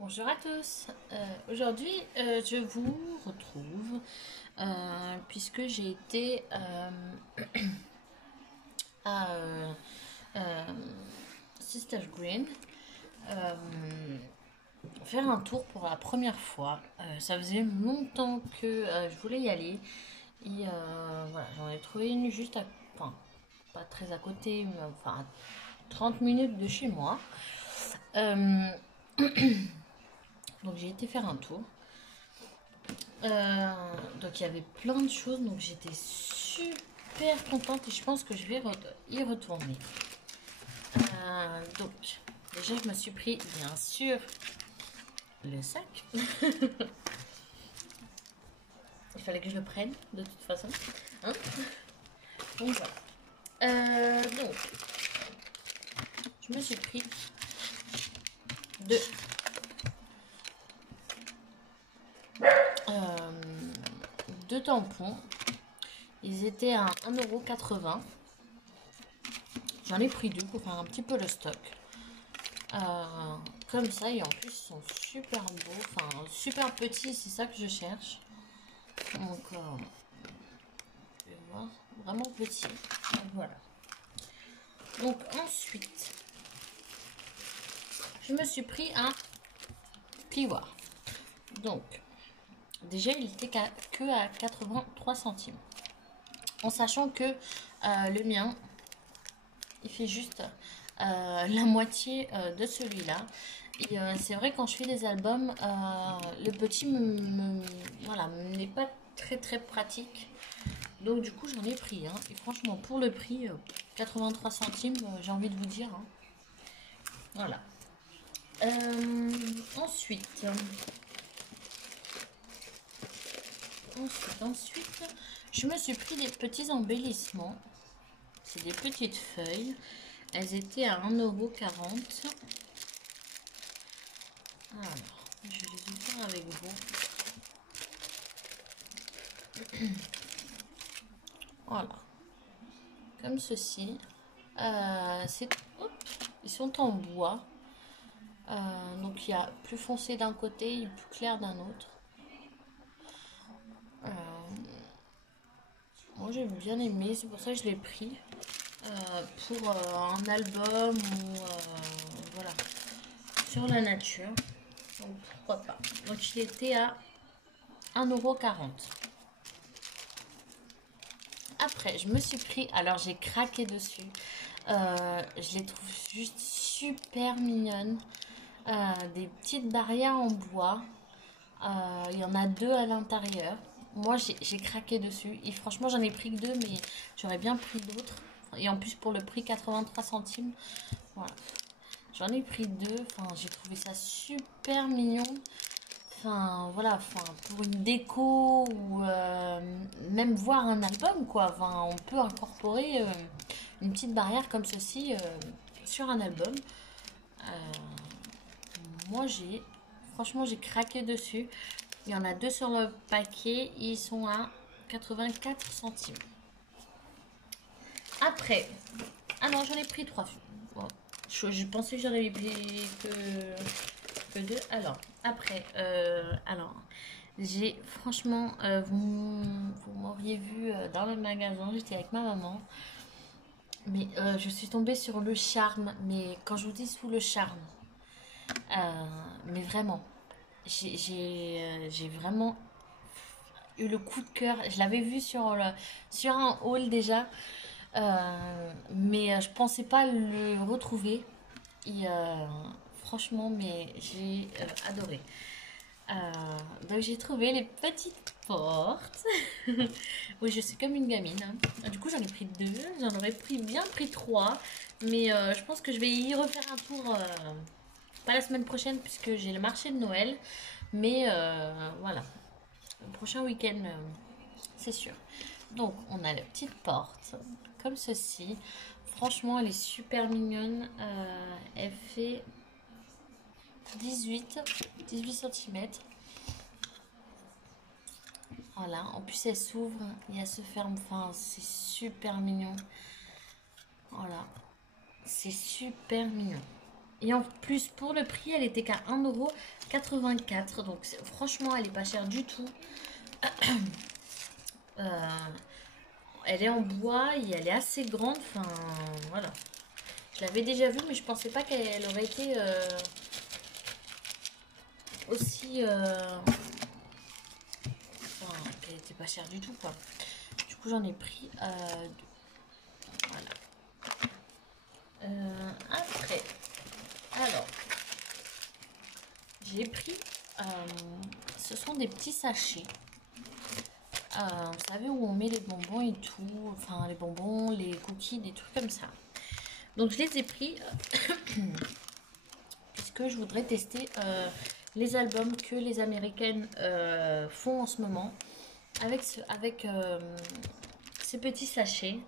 Bonjour à tous. Aujourd'hui, je vous retrouve puisque j'ai été à euh, Sister Green euh, faire un tour pour la première fois. Ça faisait longtemps que je voulais y aller et voilà, j'en ai trouvé une juste enfin, pas très à côté, mais enfin à 30 minutes de chez moi. Euh, donc j'ai été faire un tour. Donc il y avait plein de choses, donc j'étais super contente et je pense que je vais y retourner. Donc déjà je me suis pris bien sûr le sac. Il fallait que je le prenne de toute façon. Hein, donc voilà. Donc je me suis pris deux, euh, deux tampons. Ils étaient à 1,80 €. J'en ai pris deux pour faire un petit peu le stock. Euh, Comme ça, et en plus ils sont super beaux, enfin super petits, c'est ça que je cherche. Donc je vais voir, vraiment petit. Donc, voilà. Donc ensuite, je me suis pris un plioir. Donc déjà il était que à 83 centimes. En sachant que le mien, il fait juste la moitié de celui-là. Et c'est vrai quand je fais des albums, le petit voilà, n'est pas très pratique. Donc du coup j'en ai pris. Hein. Et franchement pour le prix, 83 centimes, j'ai envie de vous dire. Hein. Voilà. Ensuite, ensuite, je me suis pris des petits embellissements. C'est des petites feuilles. Elles étaient à 1,40 €. Alors, je vais les ouvrir avec vous. Voilà. Comme ceci. C'est, hop, ils sont en bois. Donc il y a plus foncé d'un côté et plus clair d'un autre. Moi j'ai bien aimé, c'est pour ça que je l'ai pris. Pour un album ou voilà, sur la nature. Donc pourquoi pas. Donc il était à 1,40 €. Après, je me suis pris, alors j'ai craqué dessus. Je les trouve juste super mignonnes. Des petites barrières en bois. Il y en a deux à l'intérieur. Moi, j'ai craqué dessus. Et franchement, j'en ai pris que deux, mais j'aurais bien pris d'autres. Et en plus, pour le prix 83 centimes, voilà. J'en ai pris deux. Enfin, j'ai trouvé ça super mignon. Enfin, voilà, enfin, pour une déco ou même voir un album, quoi. Enfin, on peut incorporer une petite barrière comme ceci sur un album. Moi, franchement, j'ai craqué dessus. Il y en a deux sur le paquet. Ils sont à 84 centimes. Après, ah non, j'en ai pris trois. Bon, je pensais que j'en avais pris que deux. Alors, après, j'ai franchement, vous m'auriez vu dans le magasin, j'étais avec ma maman. Mais je suis tombée sur le charme. Mais quand je vous dis sous le charme, mais vraiment, j'ai vraiment eu le coup de cœur. Je l'avais vu sur un haul déjà, mais je pensais pas le retrouver. Et franchement, mais j'ai adoré. Donc j'ai trouvé les petites portes. Oui, je suis comme une gamine. Hein. Du coup, j'en ai pris deux. J'en aurais bien pris trois. Mais je pense que je vais y refaire un tour. Pas la semaine prochaine puisque j'ai le marché de Noël. Mais voilà. Le prochain week-end, c'est sûr. Donc, on a la petite porte. Comme ceci. Franchement, elle est super mignonne. Elle fait 18 cm. Voilà, en plus elle s'ouvre et elle se ferme, enfin c'est super mignon. Voilà, c'est super mignon. Et en plus, pour le prix, elle était qu'à 1,84 €. Donc franchement, elle est pas chère du tout. Euh, Elle est en bois et elle est assez grande. Enfin, voilà. Je l'avais déjà vue, mais je pensais pas qu'elle aurait été aussi... enfin, qu'elle était pas chère du tout, quoi. Du coup, j'en ai pris deux. Voilà. Après, alors, j'ai pris... ce sont des petits sachets. Vous savez où on met les bonbons et tout. Enfin, les bonbons, les cookies, des trucs comme ça. Donc, je les ai pris... puisque je voudrais tester les albums que les Américaines font en ce moment avec ces petits sachets.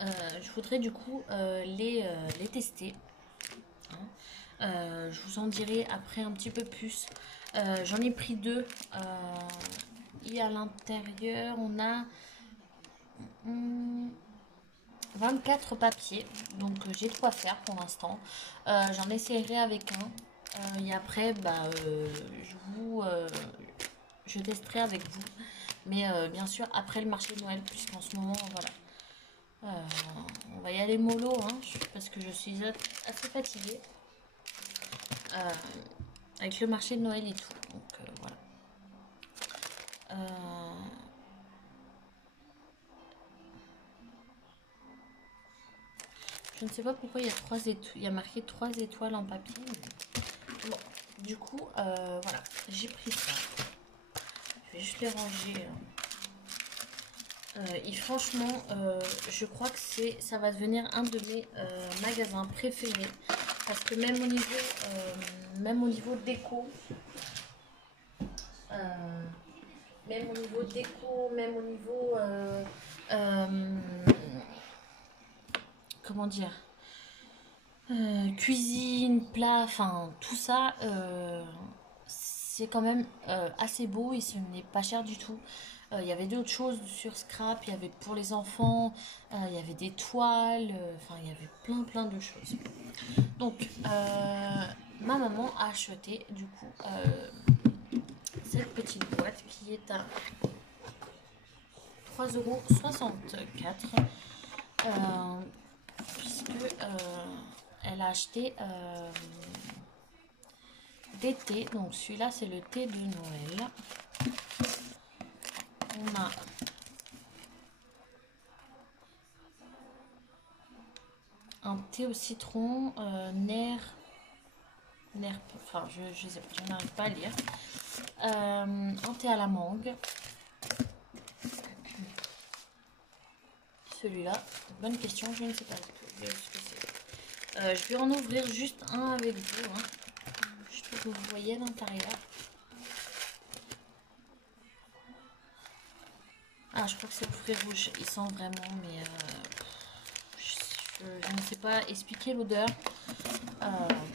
Je voudrais du coup les tester. Je vous en dirai après un petit peu plus. J'en ai pris deux. Et à l'intérieur, on a 24 papiers. Donc j'ai de quoi faire pour l'instant. J'en essaierai avec un. Et après, bah, je testerai avec vous. Mais bien sûr, après le marché de Noël, puisqu'en ce moment, voilà. On va y aller mollo, hein, parce que je suis assez fatiguée. Avec le marché de Noël et tout. Donc voilà. Je ne sais pas pourquoi il y a il y a marqué 3 étoiles en papier. Mais... Bon, du coup, voilà, j'ai pris ça. Je vais juste les ranger. Et franchement, je crois que ça va devenir un de mes magasins préférés. Parce que même au niveau déco, même au niveau déco, même au niveau comment dire, cuisine, plat, enfin tout ça, c'est quand même assez beau et ce n'est pas cher du tout. Il y avait d'autres choses sur Scrap, il y avait pour les enfants, il y avait des toiles, enfin il y avait plein de choses. Donc ma maman a acheté du coup cette petite boîte qui est à 3,64 €. Puisque elle a acheté des thés. Donc celui-là c'est le thé de Noël. On a un thé au citron, enfin je sais pas, je n'arrive pas à lire. Un thé à la mangue. Celui-là, bonne question, je ne sais pas ce que c'est. Je vais en ouvrir juste un avec vous, hein. Juste pour que vous voyez l'intérieur. Ah, je crois que c'est le fruit rouge. Il sent vraiment, mais je ne sais pas expliquer l'odeur.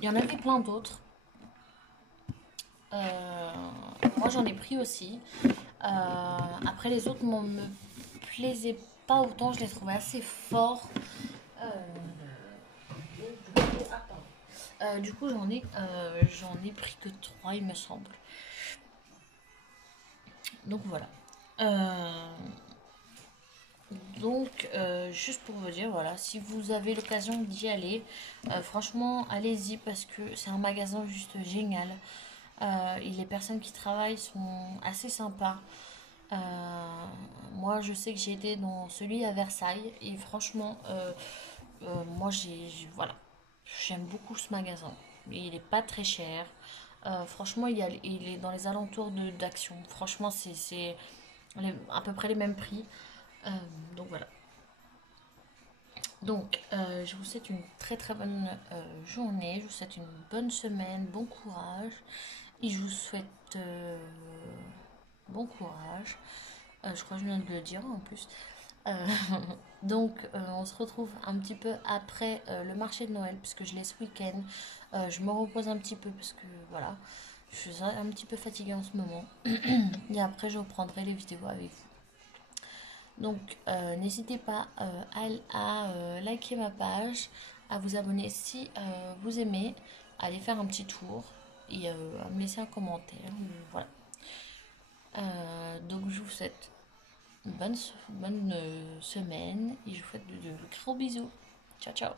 Il y en avait plein d'autres. Moi, j'en ai pris aussi. Après, les autres ne me plaisaient pas autant. Je les trouvais assez forts. Du coup, j'en ai pris que 3, il me semble. Donc voilà. Juste pour vous dire, voilà, si vous avez l'occasion d'y aller, franchement, allez-y parce que c'est un magasin juste génial. Et les personnes qui travaillent sont assez sympas. Moi, je sais que j'ai été dans celui à Versailles et franchement, moi, voilà, j'aime beaucoup ce magasin. Il n'est pas très cher. Franchement, il est dans les alentours d'Action. Franchement, c'est à peu près les mêmes prix. Donc voilà. Donc, je vous souhaite une très bonne journée. Je vous souhaite une bonne semaine, bon courage. Et je vous souhaite bon courage. Je crois que je viens de le dire en plus. Euh, donc, on se retrouve un petit peu après le marché de Noël, puisque je laisse week-end. Je me repose un petit peu, parce que voilà, je suis un petit peu fatiguée en ce moment. Et après, je reprendrai les vidéos avec vous. Donc, n'hésitez pas à liker ma page, à vous abonner si vous aimez. Allez faire un petit tour et à me laisser un commentaire. Voilà. Donc je vous souhaite une bonne semaine et je vous fais de gros bisous. Ciao ciao.